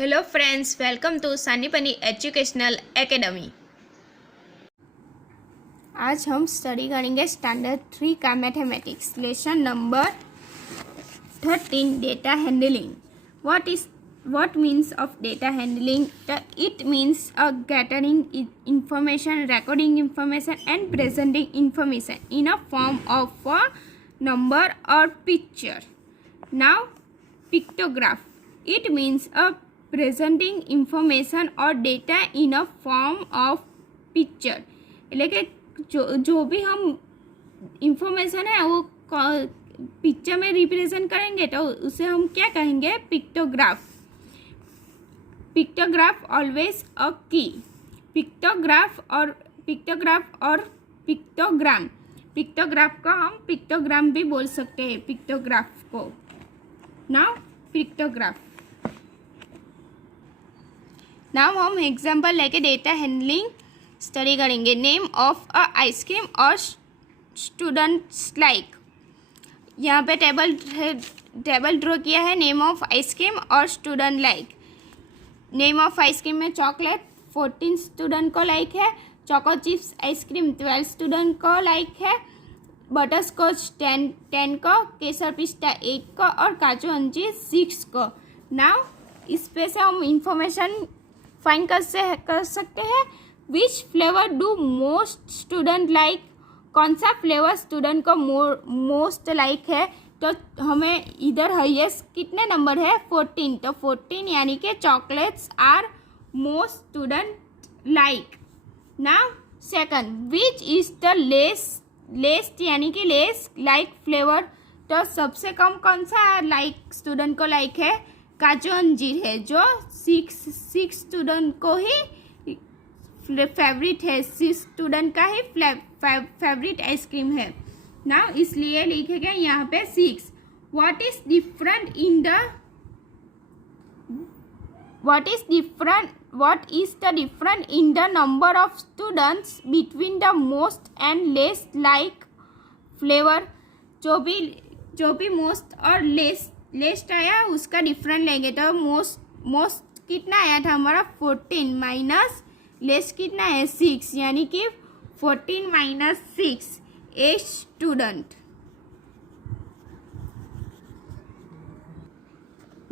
Hello friends, welcome to Sanipani educational academy. आज हम study करेंगे स्टैंडर्ड 3 का mathematics lesson number 13 data handling. what means of data handling? It means gathering information, recording information and presenting information in a form of a number or picture. Now pictograph, it means presenting information or data in a form of picture. એટલે કે जो भी हम information है वो picture में represent करेंगे तो उसे हम क्या कहेंगे? पिक्टोग्राफ। पिक्टोग्राफ ऑलवेज अ की। पिक्टोग्राफ और पिक्टोग्राम। पिक्टोग्राफ को हम पिक्टोग्राम भी बोल सकते हैं, पिक्टोग्राफ को। Now pictograph. नाउ हम एग्जाम्पल लेके डेटा हैंडलिंग स्टडी करेंगे। नेम ऑफ अ आइसक्रीम और स्टूडेंट्स लाइक। यहाँ पे टेबल ड्रॉ किया है। नेम ऑफ आइसक्रीम और student like. Name of ice cream में चॉकलेट 14 स्टूडेंट को लाइक है। चोको चिप्स आइसक्रीम 12 स्टूडेंट को लाइक है। बटर स्कॉच 10 को, केसर पिस्ता 8 को और काजू अंजीर 6 को। नाउ इस पे से हम इंफॉर्मेशन फाइंड कर सकते हैं। Which flavour do most student like? कौन सा फ्लेवर स्टूडेंट को मोस्ट लाइक है? तो हमें इधर हाईएस्ट कितने नंबर है? 14। तो 14 यानी कि chocolates are most student like. Now second, which is the least यानी कि लेस लाइक फ्लेवर? तो सबसे कम कौन सा लाइक स्टूडेंट को लाइक है? काजू अंजीर है, जो 6 स्टूडेंट को ही फेवरेट है। 6 स्टूडेंट का ही फेवरेट आइसक्रीम है ना, इसलिए लिखेगा यहाँ पे 6। What is the different in the number of students between the most and least like flavour? जो भी मोस्ट और लेस्ट आया उसका डिफरेंट लेंगे। तो मोस्ट कितना आया था हमारा? 14 माइनस लेस कितना है? 6, यानी कि 14 माइनस 6 8 स्टूडेंट।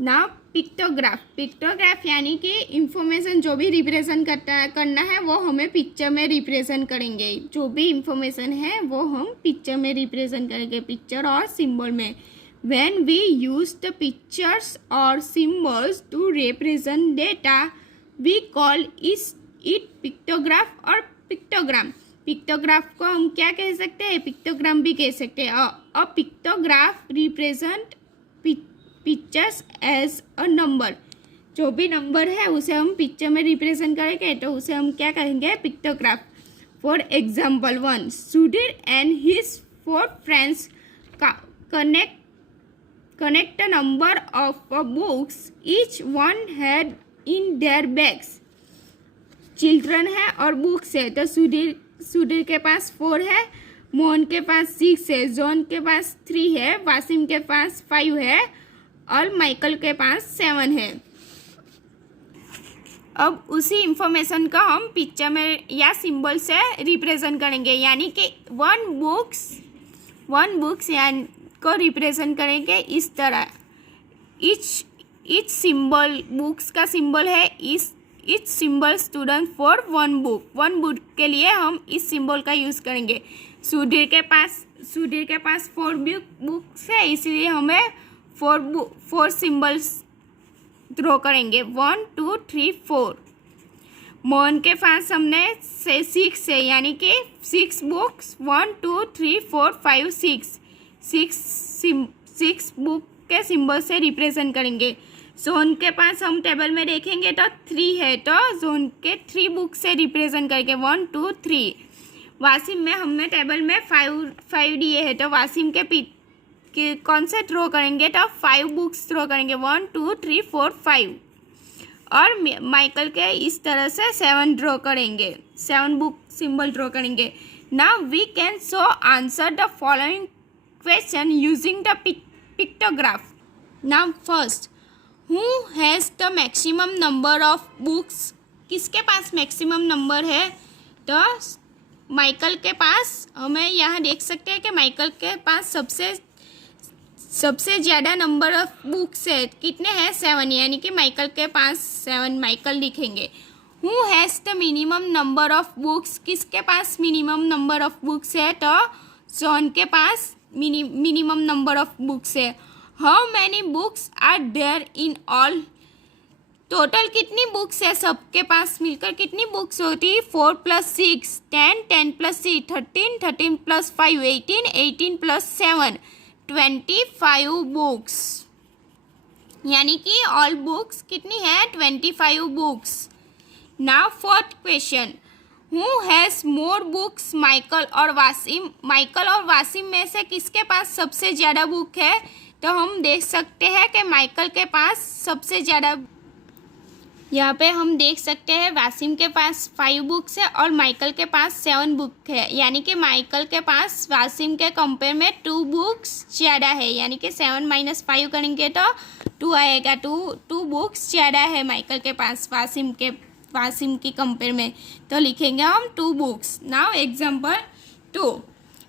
ना पिक्टोग्राफ यानी कि इंफॉर्मेशन जो भी रिप्रेजेंट करना है वो हमें पिक्चर में रिप्रेजेंट करेंगे। जो भी इंफॉर्मेशन है वो हम पिक्चर में रिप्रेजेंट करेंगे, पिक्चर और सिंबल में। When we use the pictures or symbols to represent data, we call it pictograph और पिक्टोग्राम। पिक्टोग्राफ को हम क्या कह सकते हैं? पिक्टोग्राम भी कह सकते हैं। A pictograph represent pictures as a number. जो भी नंबर है उसे हम पिक्चर में रिप्रेजेंट करेंगे तो उसे हम क्या कहेंगे? Pictograph. For example 1, Sudhir and his 4 friends connect the number of books each one had in their bags. Children है और बुक्स है, तो सुधीर के पास 4 है, मोहन के पास 6 है, जॉन के पास 3 है, वासिम के पास 5 है और माइकल के पास 7 है। अब उसी इंफॉर्मेशन को हम पिक्चर में या सिंबल से रिप्रेजेंट करेंगे, यानी कि वन बुक्स यानी को रिप्रेजेंट करेंगे इस तरह। इच सिंबल, बुक्स का सिंबल है etch symbol student for one book के लिए हम इस सिंबल का यूज़ करेंगे। सुधीर के पास 4 बुक्स है, इसलिए हमें 4 सिंबल्स ड्रॉ करेंगे। 1 2 3 4। मोहन के पास हमने 6 है, यानी कि 6 बुक्स 1 2 3 4 5 6 बुक के सिंबल से रिप्रेजेंट करेंगे। जोन के पास हम टेबल में देखेंगे तो 3 है, तो जोन के 3 बुक से रिप्रेजेंट करेंगे 1 2 3। वासिम में हमने टेबल में 5 दिए है, तो वासिम के कौन से ड्रॉ करेंगे? तो 5 बुक्स ड्रॉ करेंगे 1 2 3 4 5। और माइकल के इस तरह से 7 ड्रॉ करेंगे, 7 बुक सिंबल ड्रॉ करेंगे। Now we can so answer the following question using the pictograph. Now first, who has the maximum number of books, किसके पास मैक्सिमम नंबर है? तो माइकल के पास। हमें यहाँ देख सकते हैं कि माइकल के पास सबसे ज़्यादा नंबर ऑफ बुक्स है। कितने हैं? 7, यानी कि माइकल के पास 7, माइकल लिखेंगे। Who has the minimum number of books, किसके पास मिनिमम नंबर ऑफ बुक्स है? तो जॉन के पास मिनिमम नंबर ऑफ बुक्स है। How many books are there in all, total कितनी बुक्स है सबके पास मिलकर? कितनी बुक्स होती है? 4 + 6 10, 10 + 3 13, 13 + 5 18, 18 + 7 25 बुक्स, यानी कि ऑल बुक्स कितनी है? 25 books. Now fourth question, who has more books, Michael और वासिम? माइकल और वासिम में से किसके पास सबसे ज़्यादा बुक है? तो हम देख सकते हैं कि माइकल के पास सबसे ज़्यादा, यहाँ पे हम देख सकते हैं वासिम के पास 5 बुक्स है और माइकल के पास 7 बुक है, यानी कि माइकल के पास वासिम के कंपेयर में 2 बुक्स ज़्यादा है, यानी कि 7 - 5 करेंगे तो 2 आएगा। 2 बुक्स ज़्यादा है माइकल के पास वासिम की कंपेयर में, तो लिखेंगे हम 2 books. Now example 2,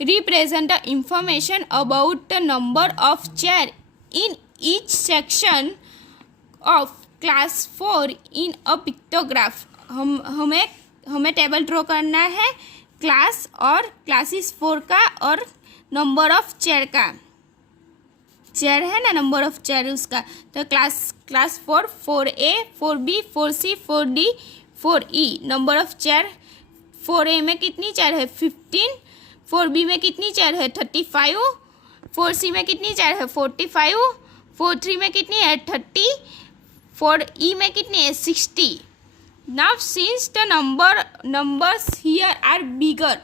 represent the information about the number of chair in each section of class 4 in a pictograph. हमें टेबल ड्रॉ करना है क्लास और क्लासेस 4 का और नंबर ऑफ चेयर का। चेयर है ना, नंबर ऑफ चेयर उसका। तो class 4 4A 4B 4C 4D 4E। Number of chair 4A में कितनी चेयर है? 15। 4B में कितनी चेयर है? 35। 4C में कितनी चेयर है? 45। 43 में कितनी है? 30। 4E में कितनी है? 60। Now since the numbers here are bigger,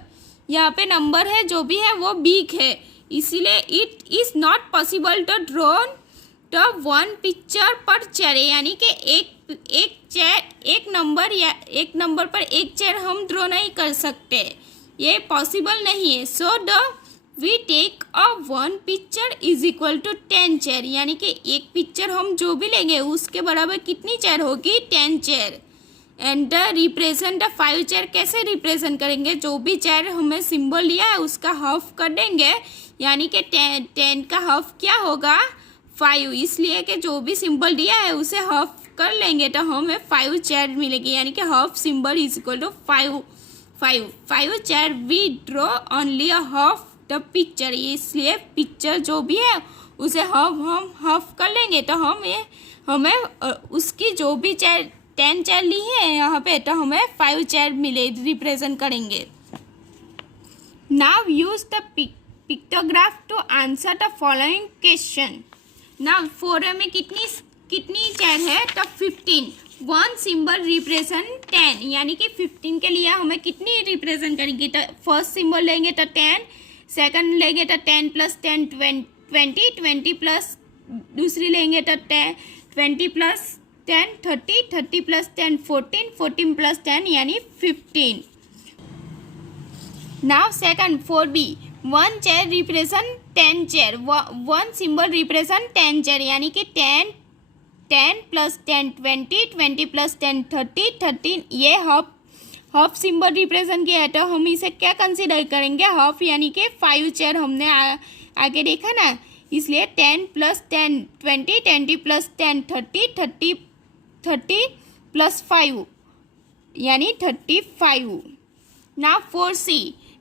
यहाँ पे नंबर है जो भी है वो बिग है, इसीलिए it is not possible to draw the 1 picture पर चेयर, यानी कि एक नंबर पर एक चेयर हम ड्रॉ नहीं कर सकते, ये पॉसिबल नहीं है। So the we take a 1 picture is equal to 10 chair, यानी कि एक पिक्चर हम जो भी लेंगे उसके बराबर कितनी चेयर होगी? 10 chair. And represent the 5 chair, कैसे रिप्रेजेंट करेंगे? जो भी चेयर हमें सिंबल लिया है उसका हाफ कर देंगे, यानी कि 10 का हाफ क्या होगा? 5, इसलिए कि जो भी सिंबल दिया है उसे हाफ कर लेंगे तो हमें 5 चेयर मिलेगी, यानी कि half symbol is equal to 5 chair. We draw only a half the picture, इसलिए पिक्चर जो भी है उसे हम हाफ कर लेंगे तो हमें उसकी जो भी चेयर 10 चेयर ली है यहाँ पे, तो हमें 5 चेयर मिले, रिप्रेजेंट करेंगे। Now use the pictograph to answer the following question. Now 4 में कितनी चेयर है? तो 15। 1 सिंबल रिप्रेजेंट 10, यानी कि 15 के लिए हमें कितनी रिप्रेजेंट करेंगे? तो फर्स्ट सिंबल लेंगे तो 10, सेकंड लेंगे तो 10 + 10 20, 20 प्लस दूसरी लेंगे तो 20 + 10 30, 30 + 10 14, 14 + 10 यानी 15। Now second 4B, 1 chair represent 10 chair, 1 symbol represent 10 chair, यानी कि 10 + 10 20, 20 + 10 30, 13, ये हाफ सिंबल रिप्रेजेंट किया है तो हम इसे क्या कंसीडर करेंगे? हाफ, यानी कि 5 चेयर हमने आगे देखा ना, इसलिए 10 + 10 20, 20 + 10 30, 30 + 5 यानी 35। ना 4C,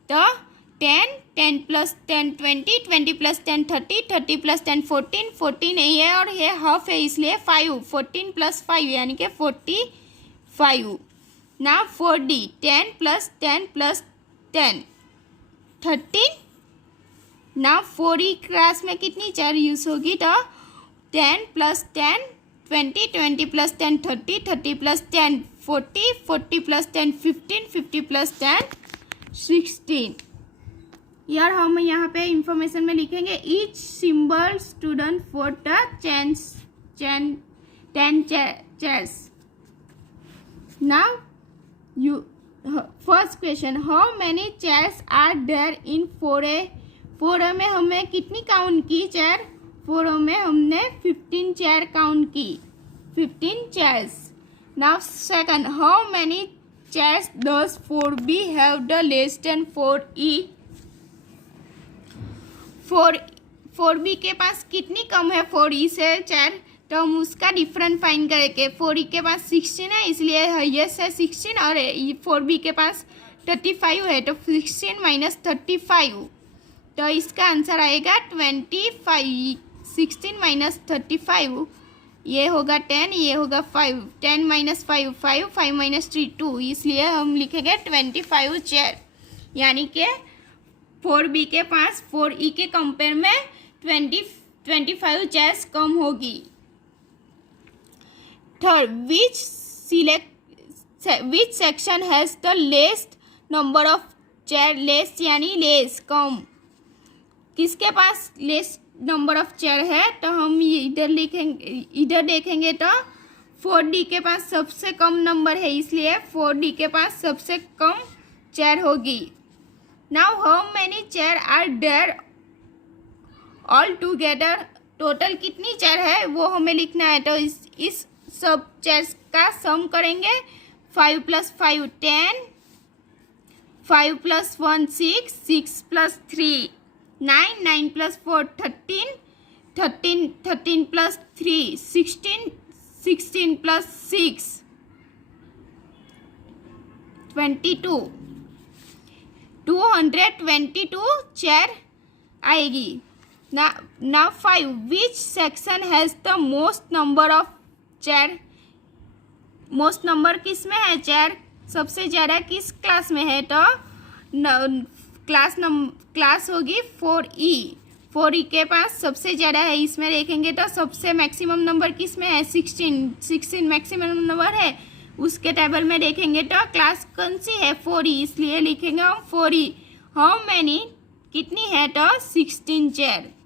तो 10 + 10 20, 20 + 10 30, 30 + 10 14, 14 ये और ये हाफ है इसलिए 5, 14 + 5 यानी कि 45। ना 4D, 10 + 10 + 10 13। ना 4E क्लास में कितनी चेयर यूज़ होगी? तो 10 + 10 20, 20 + 10 30, 30 + 10 40, 40 + 10 15, 50 + 10 16। यार हम यहाँ पे इंफॉर्मेशन में लिखेंगे each symbol student for the 10 chairs। Now first question, how many chairs are there in 4A? 4A में हमें कितनी काउंट की चेयर? 4A में हमने 15 चेयर काउंट की। 15 chairs. Now second, how many chairs does 4B have the less than 4E? 4B के पास कितनी कम है 4E से चेयर, तो हम उसका डिफरेंट फाइंड करेंगे। 4E के पास 16 है, इसलिए हाईएस्ट है 16, और 4B के पास 35 है, तो 16 माइनस 35, तो इसका आंसर आएगा 25। 16 माइनस 35, ये होगा 10, ये होगा 5, 10 माइनस 5 5, 5 माइनस 3 2, इसलिए हम लिखेंगे 25 चेयर। यानी कि 4B के पास 4E के कंपेयर में 25 चेयर्स कम होगी। Third, which section has the लेस्ट number of chair? Less यानी लेस, कम। किसके पास लेस नंबर ऑफ चेयर है? तो हम इधर लिखेंगे, इधर देखेंगे तो 4D के पास सबसे कम नंबर है, इसलिए 4D के पास सबसे कम चेयर होगी। Now how many chair are there all together? Total कितनी चेयर है वो हमें लिखना है, तो इस सब चेयर्स का सम करेंगे। 5 + 5 10, 5 + 1 6, 6 + 3 9, 9 + 4 13, 13 + 3 16, 16 + 6 22, 222 चेयर आएगी। Now 5, which section has the most number of chair? Most number किस में है? चेयर सबसे ज़्यादा किस क्लास में है? तो क्लास होगी 4E। 4E के पास सबसे ज़्यादा है, इसमें देखेंगे तो सबसे मैक्सिमम नंबर किस में है? 16 मैक्सिमम नंबर है। उसके टेबल में देखेंगे तो क्लास कौन सी है? 4E, इसलिए लिखेंगे हम 4E। हाउ मैनी कितनी है? तो 16 चेयर।